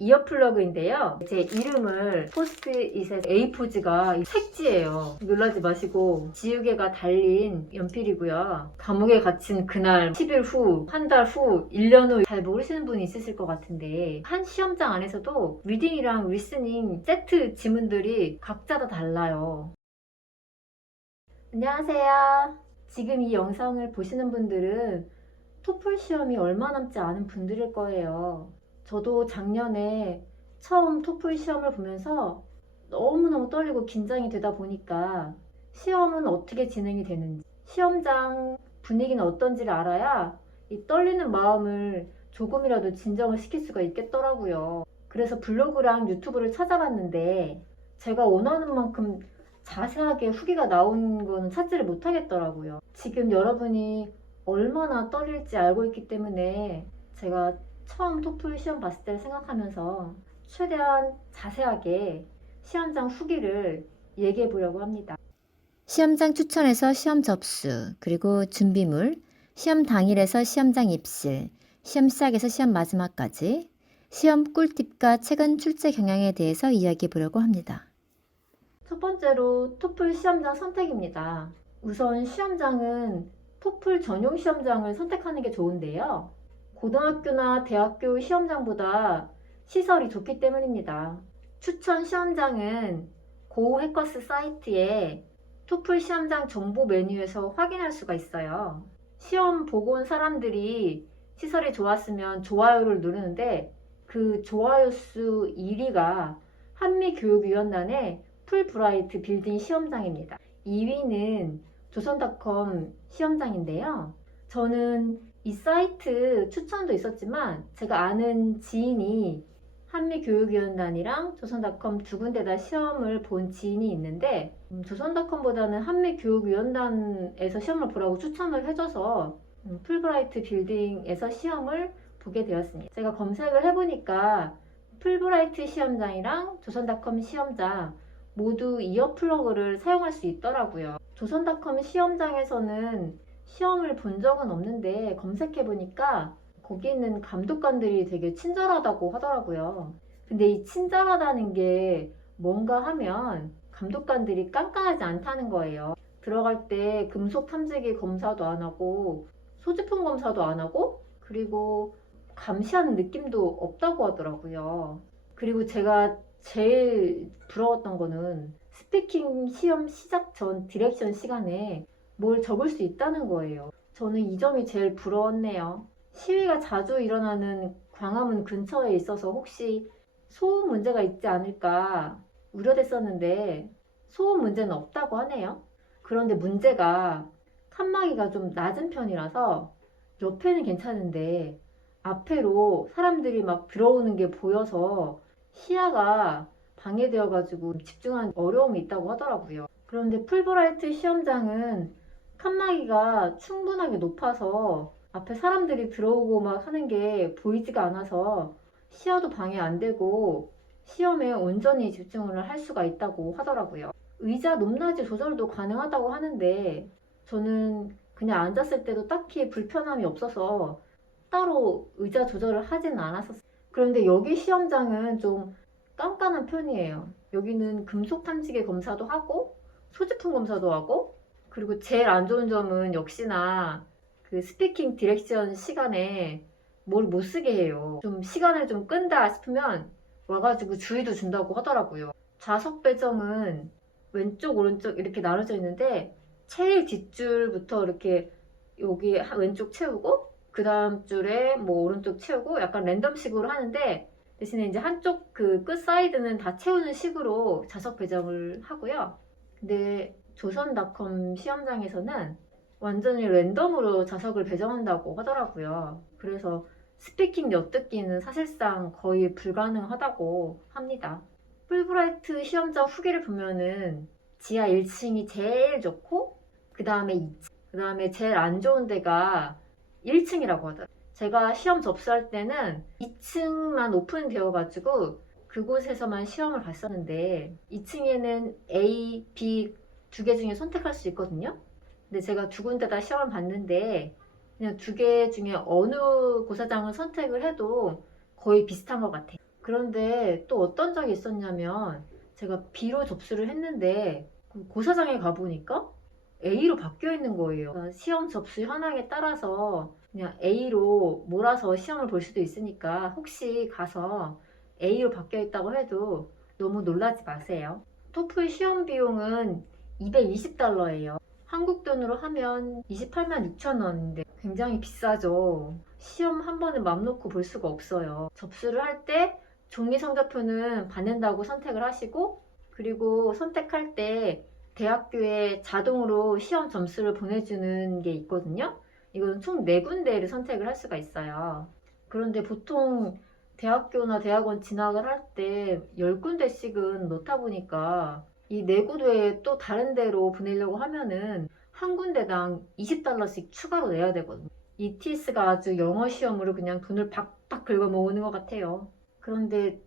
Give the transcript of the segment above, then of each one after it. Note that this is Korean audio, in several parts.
이어플러그인데요. 제 이름을 포스트잇에 A4지가 색지예요. 놀라지 마시고 지우개가 달린 연필이고요. 감옥에 갇힌 그날 10일 후, 한 달 후, 1년 후 잘 모르시는 분이 있으실 것 같은데 한 시험장 안에서도 리딩이랑 리스닝 세트 지문들이 각자 다 달라요. 안녕하세요. 지금 이 영상을 보시는 분들은 토플 시험이 얼마 남지 않은 분들일 거예요. 저도 작년에 처음 토플 시험을 보면서 너무너무 떨리고 긴장이 되다 보니까 시험은 어떻게 진행이 되는지, 시험장 분위기는 어떤지를 알아야 이 떨리는 마음을 조금이라도 진정을 시킬 수가 있겠더라고요. 그래서 블로그랑 유튜브를 찾아봤는데 제가 원하는 만큼 자세하게 후기가 나온 거는 찾지를 못하겠더라고요. 지금 여러분이 얼마나 떨릴지 알고 있기 때문에 제가 처음 토플 시험 봤을 때를 생각하면서 최대한 자세하게 시험장 후기를 얘기해 보려고 합니다. 시험장 추천에서 시험 접수, 그리고 준비물, 시험 당일에서 시험장 입실, 시험 시작에서 시험 마지막까지 시험 꿀팁과 최근 출제 경향에 대해서 이야기해 보려고 합니다. 첫 번째로 토플 시험장 선택입니다. 우선 시험장은 토플 전용 시험장을 선택하는 게 좋은데요. 고등학교나 대학교 시험장보다 시설이 좋기 때문입니다. 추천 시험장은 고 해커스 사이트에 토플 시험장 정보 메뉴에서 확인할 수가 있어요. 시험 보고 온 사람들이 시설이 좋았으면 좋아요를 누르는데 그 좋아요 수 1위가 한미교육위원단의 풀브라이트 빌딩 시험장입니다. 2위는 조선닷컴 시험장인데요. 저는 이 사이트 추천도 있었지만 제가 아는 지인이 한미교육위원단이랑 조선닷컴 두 군데 다 시험을 본 지인이 있는데 조선닷컴보다는 한미교육위원단에서 시험을 보라고 추천을 해줘서 풀브라이트 빌딩에서 시험을 보게 되었습니다. 제가 검색을 해보니까 풀브라이트 시험장이랑 조선닷컴 시험장 모두 이어플러그를 사용할 수 있더라고요. 조선닷컴 시험장에서는 시험을 본 적은 없는데 검색해보니까 거기 있는 감독관들이 되게 친절하다고 하더라고요. 근데 이 친절하다는 게 뭔가 하면 감독관들이 깐깐하지 않다는 거예요. 들어갈 때 금속 탐지기 검사도 안 하고 소지품 검사도 안 하고 그리고 감시하는 느낌도 없다고 하더라고요. 그리고 제가 제일 부러웠던 거는 스피킹 시험 시작 전 디렉션 시간에 뭘 적을 수 있다는 거예요. 저는 이 점이 제일 부러웠네요. 시위가 자주 일어나는 광화문 근처에 있어서 혹시 소음 문제가 있지 않을까 우려됐었는데 소음 문제는 없다고 하네요. 그런데 문제가 칸막이가 좀 낮은 편이라서 옆에는 괜찮은데 앞에로 사람들이 막 들어오는 게 보여서 시야가 방해되어가지고 집중하는 어려움이 있다고 하더라고요. 그런데 풀브라이트 시험장은 칸막이가 충분하게 높아서 앞에 사람들이 들어오고 막 하는 게 보이지가 않아서 시야도 방해 안 되고 시험에 온전히 집중을 할 수가 있다고 하더라고요. 의자 높낮이 조절도 가능하다고 하는데 저는 그냥 앉았을 때도 딱히 불편함이 없어서 따로 의자 조절을 하지는 않았었어요. 그런데 여기 시험장은 좀 깐깐한 편이에요. 여기는 금속 탐지기 검사도 하고 소지품 검사도 하고 그리고 제일 안 좋은 점은 역시나 그 스피킹 디렉션 시간에 뭘 못 쓰게 해요. 좀 시간을 좀 끈다 싶으면 와가지고 주의도 준다고 하더라고요. 좌석 배정은 왼쪽 오른쪽 이렇게 나눠져 있는데 제일 뒷줄부터 이렇게 여기 왼쪽 채우고 그 다음 줄에 뭐 오른쪽 채우고 약간 랜덤식으로 하는데 대신에 이제 한쪽 그 끝 사이드는 다 채우는 식으로 좌석 배정을 하고요. 근데 조선닷컴 시험장에서는 완전히 랜덤으로 좌석을 배정한다고 하더라고요. 그래서 스피킹 엿듣기는 사실상 거의 불가능하다고 합니다. 풀브라이트 시험장 후기를 보면은 지하 1층이 제일 좋고 그 다음에 2층, 그 다음에 제일 안 좋은 데가 1층이라고 하더라고요. 제가 시험 접수할 때는 2층만 오픈되어 가지고 그곳에서만 시험을 봤었는데 2층에는 A, B 두 개 중에 선택할 수 있거든요. 근데 제가 두 군데 다 시험을 봤는데 그냥 두 개 중에 어느 고사장을 선택을 해도 거의 비슷한 것 같아요. 그런데 또 어떤 적이 있었냐면 제가 B로 접수를 했는데 그 고사장에 가보니까 A로 바뀌어 있는 거예요. 그러니까 시험 접수 현황에 따라서 그냥 A로 몰아서 시험을 볼 수도 있으니까 혹시 가서 A로 바뀌어 있다고 해도 너무 놀라지 마세요. 토플 시험 비용은 $220예요. 한국 돈으로 하면 28만 6천 원인데 굉장히 비싸죠. 시험 한 번은 맘 놓고 볼 수가 없어요. 접수를 할 때 종이 성적표는 받는다고 선택을 하시고, 그리고 선택할 때 대학교에 자동으로 시험 점수를 보내주는 게 있거든요. 이건 총 4군데를 선택을 할 수가 있어요. 그런데 보통 대학교나 대학원 진학을 할 때 10군데씩은 넣다 보니까 이 4군데에 또 다른 데로 보내려고 하면은 한 군데당 $20씩 추가로 내야 되거든요. ETS가 아주 영어 시험으로 그냥 돈을 박박 긁어 모으는 것 같아요. 그런데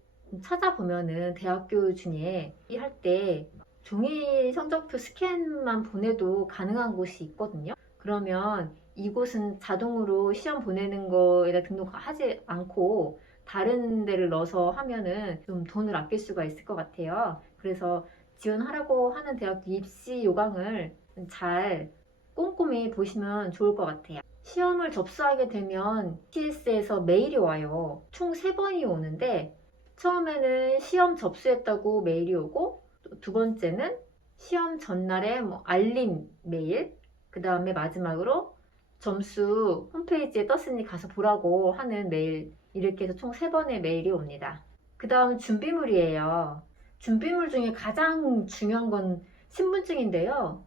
찾아보면은 대학교 중에 할 때 종이 성적표 스캔만 보내도 가능한 곳이 있거든요. 그러면 이곳은 자동으로 시험 보내는 거에다 등록하지 않고 다른 데를 넣어서 하면은 좀 돈을 아낄 수가 있을 것 같아요. 그래서 지원하라고 하는 대학교 입시 요강을 잘 꼼꼼히 보시면 좋을 것 같아요. 시험을 접수하게 되면 TS에서 메일이 와요. 총 3번이 오는데 처음에는 시험 접수했다고 메일이 오고, 두 번째는 시험 전날에 알림 메일, 그 다음에 마지막으로 점수 홈페이지에 떴으니 가서 보라고 하는 메일, 이렇게 해서 총 3번의 메일이 옵니다. 그 다음 준비물이에요. 준비물 중에 가장 중요한 건 신분증인데요.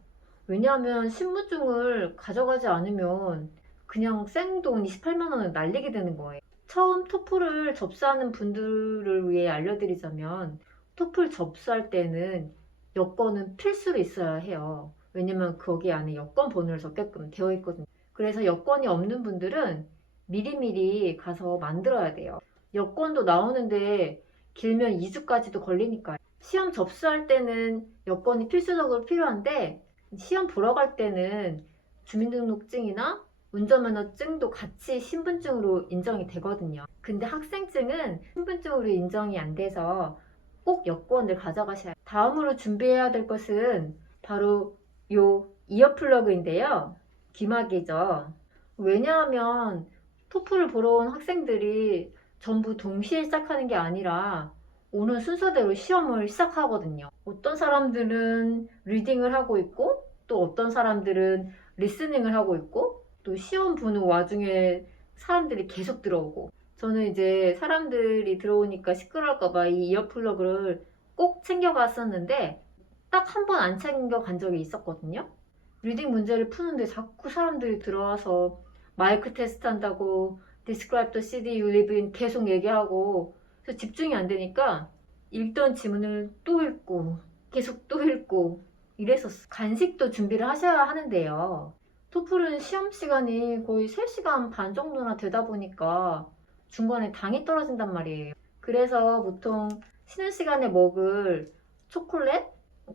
왜냐하면 신분증을 가져가지 않으면 그냥 생돈 28만 원을 날리게 되는 거예요. 처음 토플을 접수하는 분들을 위해 알려드리자면, 토플 접수할 때는 여권은 필수로 있어야 해요. 왜냐면 거기 안에 여권 번호를 적게끔 되어 있거든요. 그래서 여권이 없는 분들은 미리미리 가서 만들어야 돼요. 여권도 나오는데 길면 2주까지도 걸리니까요. 시험 접수할 때는 여권이 필수적으로 필요한데, 시험 보러 갈 때는 주민등록증이나 운전면허증도 같이 신분증으로 인정이 되거든요. 근데 학생증은 신분증으로 인정이 안 돼서 꼭 여권을 가져가셔야 해요. 다음으로 준비해야 될 것은 바로 요 이어플러그인데요. 귀마개죠. 왜냐하면 토플을 보러 온 학생들이 전부 동시에 시작하는 게 아니라 오는 순서대로 시험을 시작하거든요. 어떤 사람들은 리딩을 하고 있고, 또 어떤 사람들은 리스닝을 하고 있고, 또 시험 보는 와중에 사람들이 계속 들어오고, 저는 이제 사람들이 들어오니까 시끄러울까봐 이 이어플러그를 꼭 챙겨갔었는데 딱 한 번 안 챙겨간 적이 있었거든요. 리딩 문제를 푸는데 자꾸 사람들이 들어와서 마이크 테스트 한다고 Describe the city you live in 계속 얘기하고, 그래서 집중이 안 되니까 읽던 지문을 또 읽고 계속 또 읽고 이랬었어. 간식도 준비를 하셔야 하는데요. 토플은 시험 시간이 거의 3시간 반 정도나 되다 보니까 중간에 당이 떨어진단 말이에요. 그래서 보통 쉬는 시간에 먹을 초콜릿,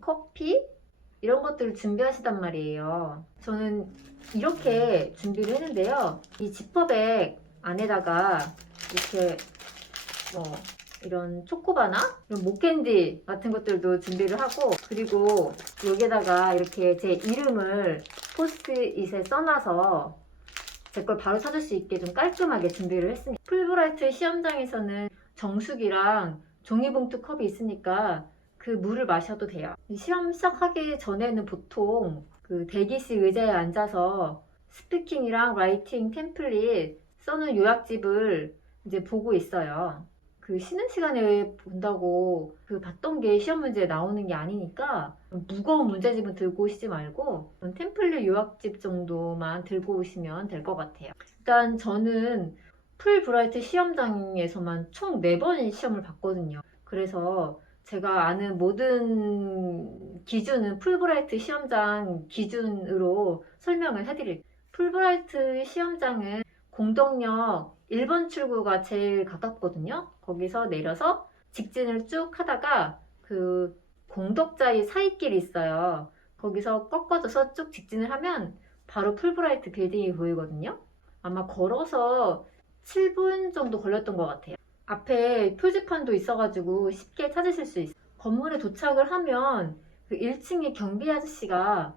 커피 이런 것들을 준비하시단 말이에요. 저는 이렇게 준비를 했는데요. 이 지퍼백 안에다가 이렇게 이런 초코바나 이런 목캔디 같은 것들도 준비를 하고, 그리고 여기에다가 이렇게 제 이름을 포스트잇에 써놔서 제 걸 바로 찾을 수 있게 좀 깔끔하게 준비를 했습니다. 풀브라이트 시험장에서는 정수기랑 종이봉투 컵이 있으니까 그 물을 마셔도 돼요. 시험 시작하기 전에는 보통 그 대기실 의자에 앉아서 스피킹이랑 라이팅 템플릿 써놓은 요약집을 이제 보고 있어요. 그 쉬는 시간에 본다고 그 봤던 게 시험 문제에 나오는 게 아니니까 무거운 문제집은 들고 오시지 말고 템플릿 요약집 정도만 들고 오시면 될 것 같아요. 일단 저는 풀브라이트 시험장에서만 총 4번 시험을 봤거든요. 그래서 제가 아는 모든 기준은 풀브라이트 시험장 기준으로 설명을 해드릴게요. 풀브라이트 시험장은 공덕역 1번 출구가 제일 가깝거든요. 거기서 내려서 직진을 쭉 하다가 그 공덕자이 사이길이 있어요. 거기서 꺾어져서 쭉 직진을 하면 바로 풀브라이트 빌딩이 보이거든요. 아마 걸어서 7분 정도 걸렸던 것 같아요. 앞에 표지판도 있어가지고 쉽게 찾으실 수 있어요. 건물에 도착을 하면 그 1층에 경비 아저씨가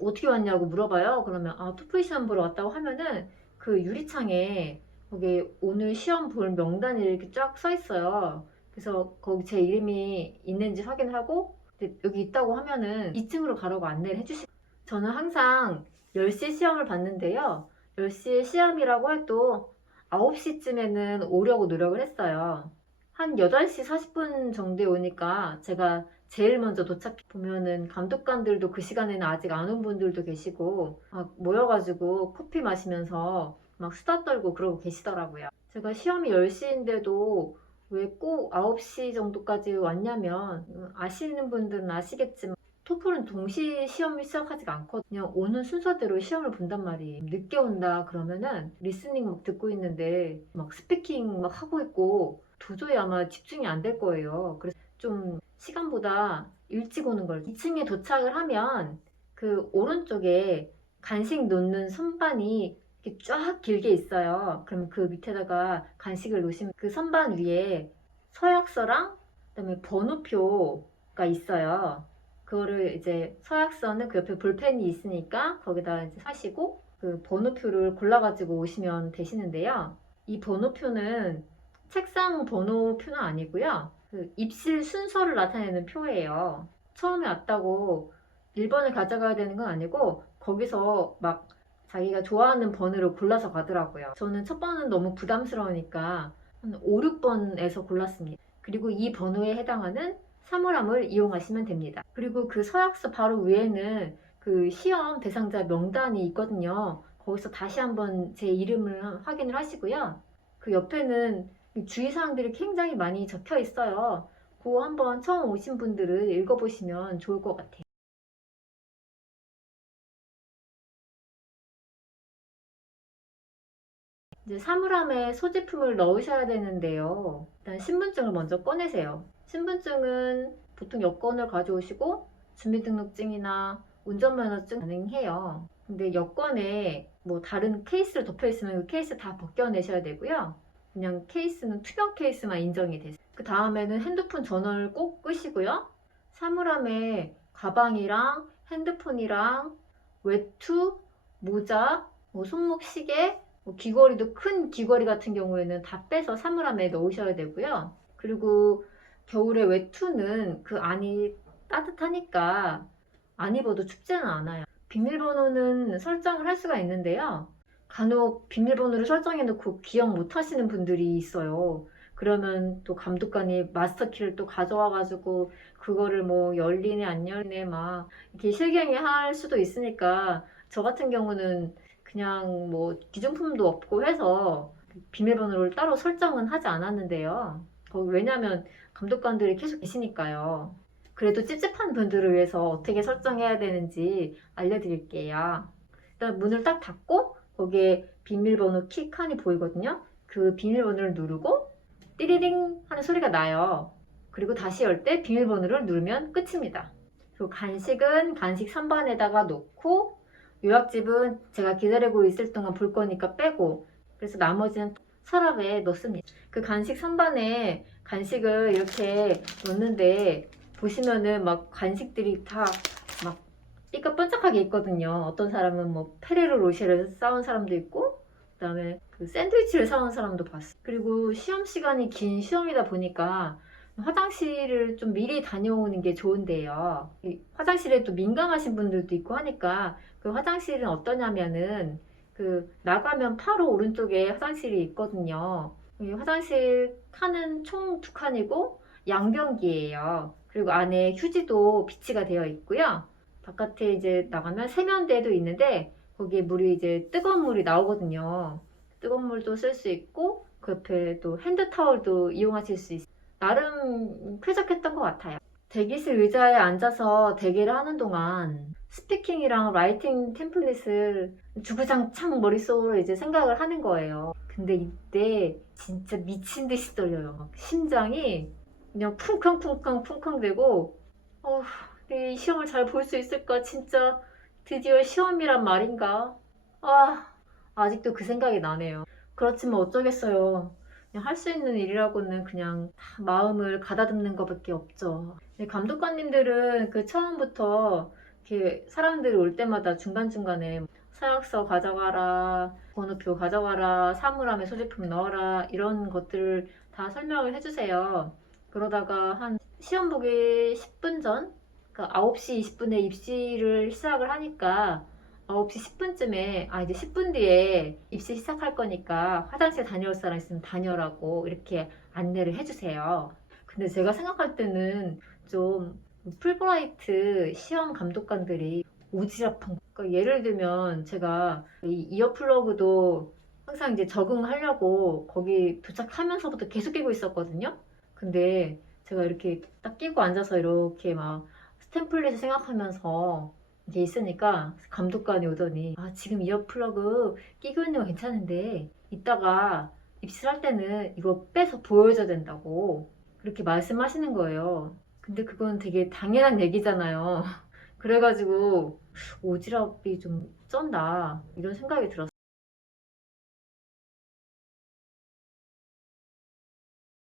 어떻게 왔냐고 물어봐요. 그러면 토플 시험 보러 왔다고 하면은 그 유리창에 거기 오늘 시험 볼 명단이 이렇게 쫙 써 있어요. 그래서 거기 제 이름이 있는지 확인하고 여기 있다고 하면은 2층으로 가라고 안내를 해주시고, 저는 항상 10시에 시험을 봤는데요. 10시에 시험이라고 해도 9시쯤에는 오려고 노력을 했어요. 한 8시 40분 정도에 오니까 제가 제일 먼저 도착 보면은 감독관들도 그 시간에는 아직 안 온 분들도 계시고 막 모여가지고 커피 마시면서 막 수다 떨고 그러고 계시더라고요. 제가 시험이 10시인데도 왜 꼭 9시 정도까지 왔냐면, 아시는 분들은 아시겠지만 토플은 동시 시험이 시작하지가 않거든요. 오는 순서대로 시험을 본단 말이에요. 늦게 온다 그러면은 리스닝 막 듣고 있는데 막 스피킹 막 하고 있고 도저히 아마 집중이 안 될 거예요. 그래서 좀 시간보다 일찍 오는 걸. 2층에 도착을 하면 그 오른쪽에 간식 놓는 선반이 이렇게 쫙 길게 있어요. 그럼 그 밑에다가 간식을 놓으시면 그 선반 위에 서약서랑 그다음에 번호표가 있어요. 그거를 이제 서약서는 그 옆에 볼펜이 있으니까 거기다 이제 사시고 그 번호표를 골라가지고 오시면 되시는데요. 이 번호표는 책상 번호표는 아니고요. 그 입실 순서를 나타내는 표예요. 처음에 왔다고 1번을 가져가야 되는 건 아니고 거기서 막 자기가 좋아하는 번호를 골라서 가더라고요. 저는 첫 번은 너무 부담스러우니까 한 5, 6번에서 골랐습니다. 그리고 이 번호에 해당하는 사물함을 이용하시면 됩니다. 그리고 그 서약서 바로 위에는 그 시험 대상자 명단이 있거든요. 거기서 다시 한번 제 이름을 확인을 하시고요. 그 옆에는 주의사항들이 굉장히 많이 적혀 있어요. 그거 한번 처음 오신 분들은 읽어보시면 좋을 것 같아요. 이제 사물함에 소지품을 넣으셔야 되는데요. 일단 신분증을 먼저 꺼내세요. 신분증은 보통 여권을 가져오시고 주민등록증이나 운전면허증 가능해요. 근데 여권에 뭐 다른 케이스를 덮여 있으면 그 케이스 다 벗겨내셔야 되고요. 그냥 케이스는 투명 케이스만 인정이 되세요. 그 다음에는 핸드폰 전원을 꼭 끄시고요. 사물함에 가방이랑 핸드폰이랑 외투, 모자, 뭐 손목 시계, 귀걸이도 큰 귀걸이 같은 경우에는 다 빼서 사물함에 넣으셔야 되고요. 그리고 겨울에 외투는 그 안이 따뜻하니까 안 입어도 춥지는 않아요. 비밀번호는 설정을 할 수가 있는데요. 간혹 비밀번호를 설정해 놓고 기억 못 하시는 분들이 있어요. 그러면 또 감독관이 마스터키를 또 가져와 가지고 그거를 뭐 열리네 안 열리네 막 이렇게 실갱이 할 수도 있으니까, 저 같은 경우는 그냥 뭐 기준품도 없고 해서 비밀번호를 따로 설정은 하지 않았는데요. 왜냐면 감독관들이 계속 계시니까요. 그래도 찝찝한 분들을 위해서 어떻게 설정해야 되는지 알려드릴게요. 일단 문을 딱 닫고 거기에 비밀번호 키 칸이 보이거든요. 그 비밀번호를 누르고 띠리링 하는 소리가 나요. 그리고 다시 열 때 비밀번호를 누르면 끝입니다. 그리고 간식은 간식 선반에다가 놓고, 요약집은 제가 기다리고 있을 동안 볼 거니까 빼고, 그래서 나머지는 서랍에 넣습니다. 그 간식 선반에 간식을 이렇게 넣는데 보시면은 막 간식들이 다 막 삐까뻔쩍하게 있거든요. 어떤 사람은 뭐 페레로 로쉐를 싸온 사람도 있고, 그 다음에 그 샌드위치를 사온 사람도 봤어요. 그리고 시험 시간이 긴 시험이다 보니까 화장실을 좀 미리 다녀오는 게 좋은데요. 화장실에 또 민감하신 분들도 있고 하니까, 그 화장실은 어떠냐면은 그 나가면 바로 오른쪽에 화장실이 있거든요. 이 화장실 칸은 총 2칸이고 양변기예요. 그리고 안에 휴지도 비치가 되어 있고요. 바깥에 이제 나가면 세면대도 있는데 거기에 물이 이제 뜨거운 물이 나오거든요. 뜨거운 물도 쓸 수 있고 그 옆에 또 핸드타월도 이용하실 수 있어요. 나름 쾌적했던 것 같아요. 대기실 의자에 앉아서 대기를 하는 동안 스피킹이랑 라이팅 템플릿을 주구장창 머릿속으로 이제 생각을 하는 거예요. 근데 이때 진짜 미친 듯이 떨려요. 막 심장이 그냥 쿵쾅쿵쾅 되고, 이 시험을 잘 볼 수 있을까? 진짜 드디어 시험이란 말인가? 아직도 그 생각이 나네요. 그렇지만 어쩌겠어요. 그냥 할 수 있는 일이라고는 그냥 다 마음을 가다듬는 것밖에 없죠. 근데 감독관님들은 그 처음부터 이렇게 사람들이 올 때마다 중간중간에 서약서 가져가라, 번호표 가져가라, 사물함에 소지품 넣어라 이런 것들을 다 설명을 해주세요. 그러다가 한 시험 보기 10분 전, 그러니까 9시 20분에 입시를 시작을 하니까 9시 10분쯤에 이제 10분 뒤에 입시 시작할 거니까 화장실 다녀올 사람 있으면 다녀라고 이렇게 안내를 해주세요. 근데 제가 생각할 때는 좀 풀브라이트 시험 감독관들이 오지랖한, 그러니까 예를 들면 제가 이 이어플러그도 항상 이제 적응하려고 거기 도착하면서부터 계속 끼고 있었거든요. 근데 제가 이렇게 딱 끼고 앉아서 이렇게 막 스탬플릿을 생각하면서 이제 있으니까 감독관이 오더니 지금 이어플러그 끼고 있는 거 괜찮은데 이따가 입실할 때는 이거 빼서 보여줘야 된다고 그렇게 말씀하시는 거예요. 근데 그건 되게 당연한 얘기잖아요. 그래가지고 오지랖이 좀 쩐다 이런 생각이 들었어요.